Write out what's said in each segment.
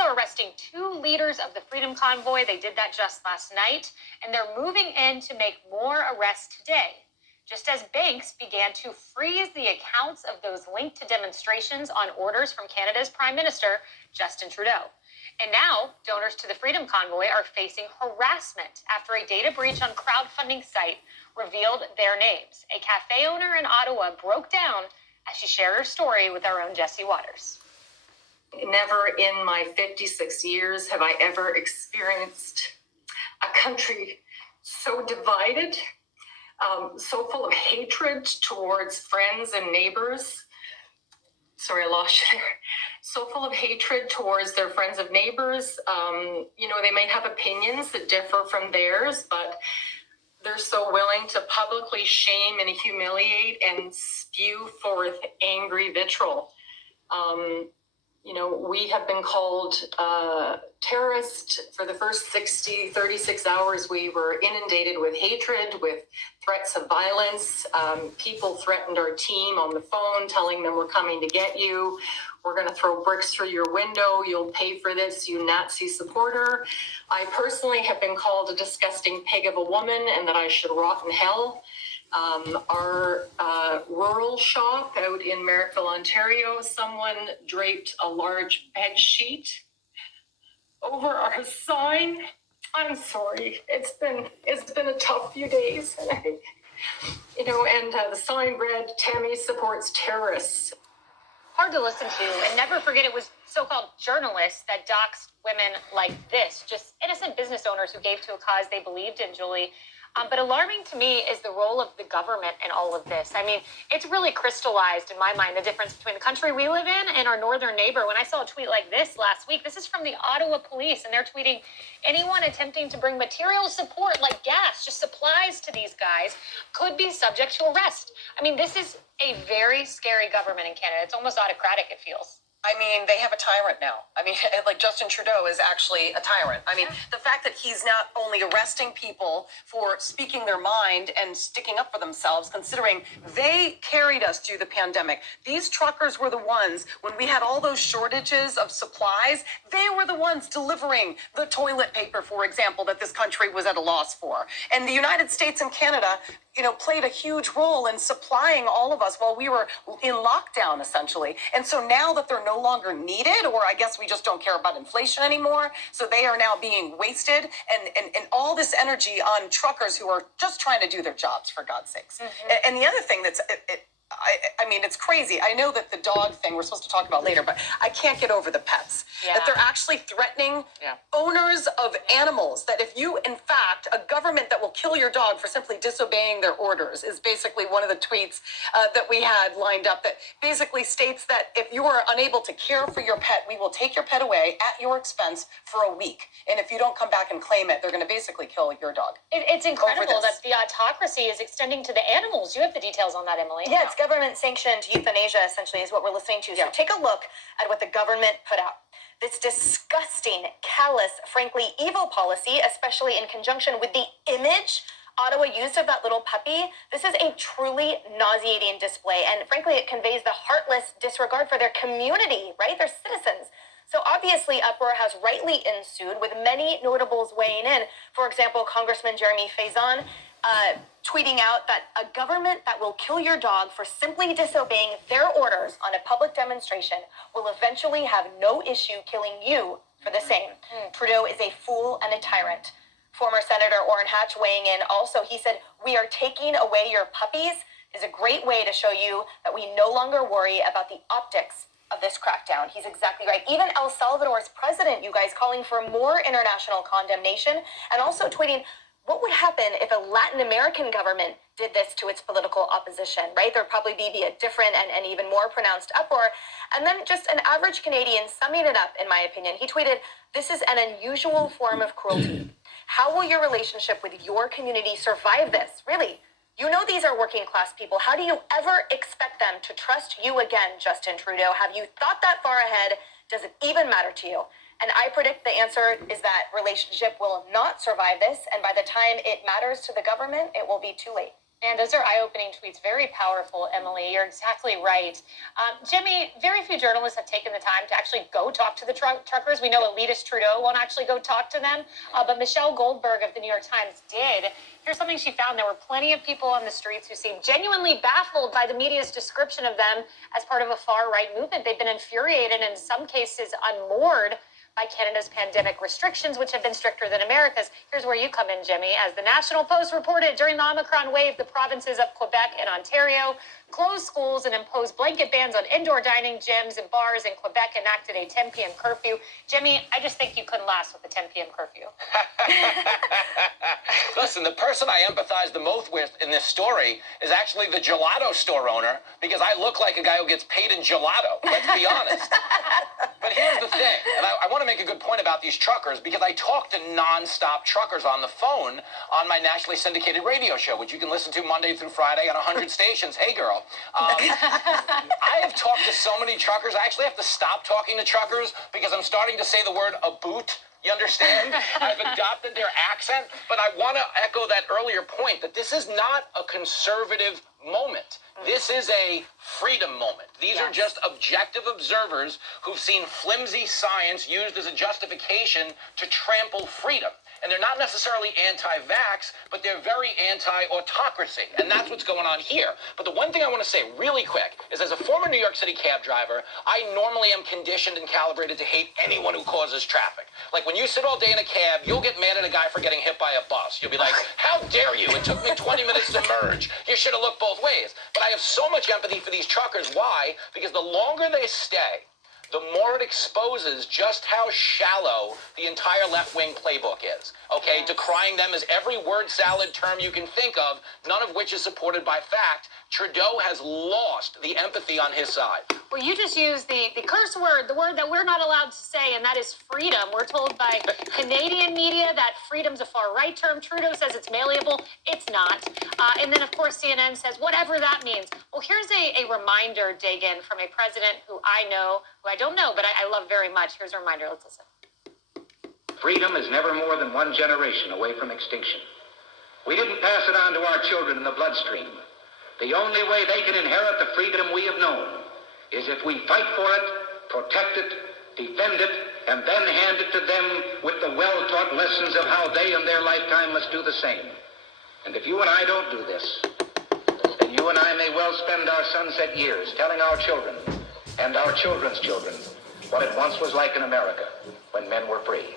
are arresting 2 leaders of the Freedom Convoy. They did that just last night, and they're moving in to make more arrests today, just as banks began to freeze the accounts of those linked to demonstrations on orders from Canada's Prime Minister, Justin Trudeau. And now, donors to the Freedom Convoy are facing harassment after a data breach on crowdfunding site revealed their names. A cafe owner in Ottawa broke down as she shared her story with our own Jesse Waters. Never in my 56 years have I ever experienced a country so divided, so full of hatred towards friends and neighbors. Sorry, I lost you there. So full of hatred towards their friends and neighbors. They might have opinions that differ from theirs, but they're so willing to publicly shame and humiliate and spew forth angry vitriol. We have been called terrorist for the first 36 hours. We were inundated with hatred, with threats of violence. People threatened our team on the phone, telling them we're coming to get you. We're going to throw bricks through your window. You'll pay for this, you Nazi supporter. I personally have been called a disgusting pig of a woman and that I should rot in hell. Our rural shop out in Merrickville, Ontario, someone draped a large bed sheet over our sign. I'm sorry. It's been a tough few days. And the sign read, "Tammy supports terrorists." Hard to listen to, and never forget it was so-called journalists that doxed women like this, just innocent business owners who gave to a cause they believed in, Julie. But alarming to me is the role of the government in all of this. I mean, it's really crystallized in my mind the difference between the country we live in and our northern neighbor. When I saw a tweet like this last week, this is from the Ottawa police, and they're tweeting, anyone attempting to bring material support like gas, just supplies to these guys, could be subject to arrest. I mean, this is a very scary government in Canada. It's almost autocratic, it feels. I mean, they have a tyrant now. I mean, like Justin Trudeau is actually a tyrant. I mean, the fact that he's not only arresting people for speaking their mind and sticking up for themselves, considering they carried us through the pandemic. These truckers were the ones, when we had all those shortages of supplies, they were the ones delivering the toilet paper, for example, that this country was at a loss for. And the United States and Canada, played a huge role in supplying all of us while we were in lockdown, essentially. And so now that they're no longer needed, or I guess we just don't care about inflation anymore, so they are now being wasted, and all this energy on truckers who are just trying to do their jobs, for God's sakes. Mm-hmm. And the other thing that's... I mean, it's crazy. I know that the dog thing we're supposed to talk about later, but I can't get over the pets. Yeah. That they're actually threatening owners of animals. That if you, in fact, a government that will kill your dog for simply disobeying their orders is basically one of the tweets that we had lined up that basically states that if you are unable to care for your pet, we will take your pet away at your expense for a week. And if you don't come back and claim it, they're going to basically kill your dog. It's incredible that the autocracy is extending to the animals. You have the details on that, Emily. Yeah, it's government-sanctioned euthanasia, essentially, is what we're listening to. So take a look at what the government put out. This disgusting, callous, frankly, evil policy, especially in conjunction with the image Ottawa used of that little puppy. This is a truly nauseating display, and frankly, it conveys the heartless disregard for their community, right? Their citizens. So obviously, uproar has rightly ensued, with many notables weighing in. For example, Congressman Jeremy Faison tweeting out that a government that will kill your dog for simply disobeying their orders on a public demonstration will eventually have no issue killing you for the same. Trudeau is a fool and a tyrant. Former Senator Orrin Hatch weighing in also, he said, "We are taking away your puppies is a great way to show you that we no longer worry about the optics of this crackdown." He's exactly right. Even El Salvador's president, you guys, calling for more international condemnation, and also tweeting, what would happen if a Latin American government did this to its political opposition, right? There'd probably be a different and even more pronounced uproar. And then just an average Canadian summing it up, in my opinion. He tweeted, "This is an unusual form of cruelty. How will your relationship with your community survive this? Really? You know these are working class people. How do you ever expect them to trust you again, Justin Trudeau? Have you thought that far ahead? Does it even matter to you?" And I predict the answer is that relationship will not survive this. And by the time it matters to the government, it will be too late. And those are eye-opening tweets. Very powerful, Emily. You're exactly right. Jimmy, very few journalists have taken the time to actually go talk to the truckers. We know elitist Trudeau won't actually go talk to them, but Michelle Goldberg of the New York Times did. Here's something she found. There were plenty of people on the streets who seemed genuinely baffled by the media's description of them as part of a far-right movement. They've been infuriated and in some cases unmoored by Canada's pandemic restrictions, which have been stricter than America's. Here's where you come in, Jimmy. As the National Post reported, during the Omicron wave, the provinces of Quebec and Ontario closed schools and imposed blanket bans on indoor dining, gyms, and bars. And Quebec enacted a 10 p.m. curfew. Jimmy, I just think you couldn't last with the 10 p.m. curfew. Listen, the person I empathize the most with in this story is actually the gelato store owner, because I look like a guy who gets paid in gelato. Let's be honest. But here's the thing, and I want to make a good point about these truckers, because I talk to non-stop truckers on the phone on my nationally syndicated radio show, which you can listen to Monday through Friday on 100 stations. Hey, girl. I have talked to so many truckers. I actually have to stop talking to truckers because I'm starting to say the word a boot. You understand? I've adopted their accent, but I want to echo that earlier point that this is not a conservative moment. This is a freedom moment. These are just objective observers who've seen flimsy science used as a justification to trample freedom. And they're not necessarily anti-vax, but they're very anti-autocracy. And that's what's going on here. But the one thing I want to say really quick is, as a former New York City cab driver, I normally am conditioned and calibrated to hate anyone who causes traffic. Like, when you sit all day in a cab, you'll get mad at a guy for getting hit by a bus. You'll be like, how dare you? It took me 20 minutes to merge. You should have looked both ways. But I have so much empathy for these truckers. Why? Because the longer they stay, the more it exposes just how shallow the entire left-wing playbook is, okay? Yes. Decrying them as every word salad term you can think of, none of which is supported by fact. Trudeau has lost the empathy on his side. Well, you just used the curse word, the word that we're not allowed to say, and that is freedom. We're told by Canadian media that freedom's a far-right term. Trudeau says it's malleable. It's not. And then, of course, CNN says whatever that means. Well, here's a reminder, Dagan, from a president who I know, who I don't know, but I love very much. Here's a reminder. Let's listen. Freedom is never more than one generation away from extinction. We didn't pass it on to our children in the bloodstream. The only way they can inherit the freedom we have known is if we fight for it, protect it, defend it, and then hand it to them with the well-taught lessons of how they in their lifetime must do the same. And if you and I don't do this, then you and I may well spend our sunset years telling our children and our children's children what it once was like in America when men were free.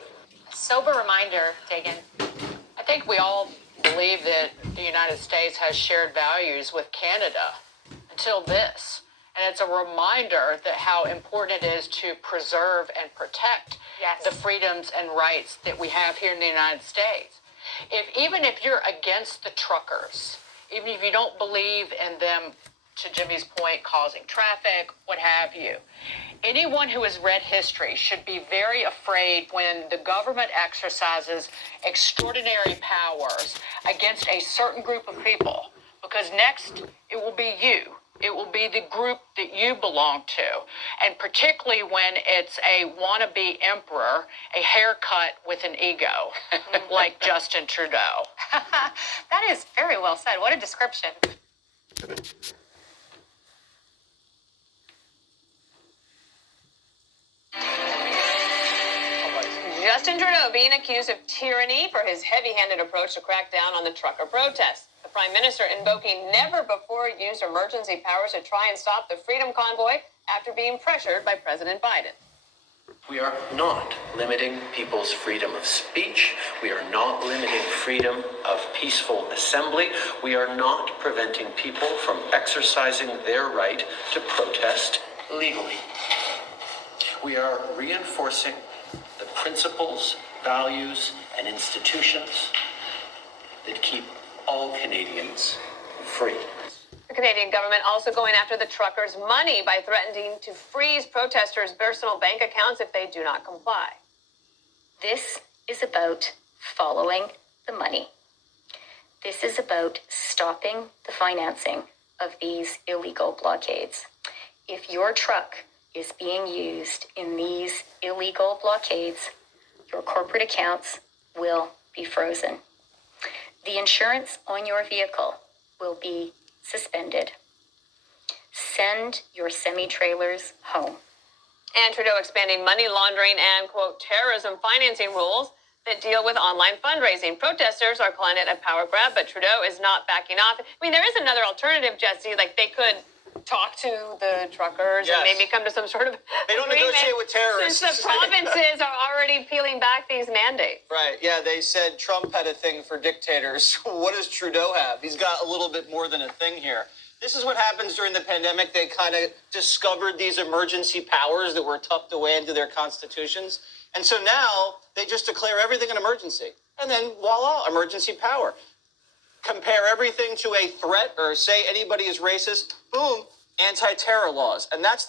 Sober reminder, Dagan. I think we all believe that the United States has shared values with Canada until this. And it's a reminder that how important it is to preserve and protect the freedoms and rights that we have here in the United States. Even if you're against the truckers, even if you don't believe in them, to Jimmy's point, causing traffic, what have you, anyone who has read history should be very afraid when the government exercises extraordinary powers against a certain group of people, because next it will be you. It will be the group that you belong to. And particularly when it's a wannabe emperor, a haircut with an ego, like Justin Trudeau. That is very well said. What a description. Justin Trudeau being accused of tyranny for his heavy-handed approach to crack down on the trucker protests. The Prime Minister invoking never-before-used emergency powers to try and stop the Freedom Convoy after being pressured by President Biden. We are not limiting people's freedom of speech. We are not limiting freedom of peaceful assembly. We are not preventing people from exercising their right to protest legally. We are reinforcing the principles, values, and institutions that keep all Canadians free. The Canadian government also going after the truckers' money by threatening to freeze protesters' personal bank accounts if they do not comply. This is about following the money. This is about stopping the financing of these illegal blockades. If your truck is being used in these illegal blockades, your corporate accounts will be frozen. The insurance on your vehicle will be suspended. Send your semi-trailers home. And Trudeau expanding money laundering and, quote, terrorism financing rules that deal with online fundraising. Protesters are calling it a power grab, but Trudeau is not backing off. I mean, there is another alternative, Jesse. Like, they could talk to the truckers and maybe come to some sort of They don't agreement, negotiate with terrorists. since the provinces are already peeling back these mandates. Right, yeah, they said Trump had a thing for dictators. What does Trudeau have? He's got a little bit more than a thing here. This is what happens during the pandemic. They kind of discovered these emergency powers that were tucked away into their constitutions. And so now they just declare everything an emergency. And then voila, emergency power. Compare everything to a threat or say anybody is racist, boom, anti-terror laws. And that's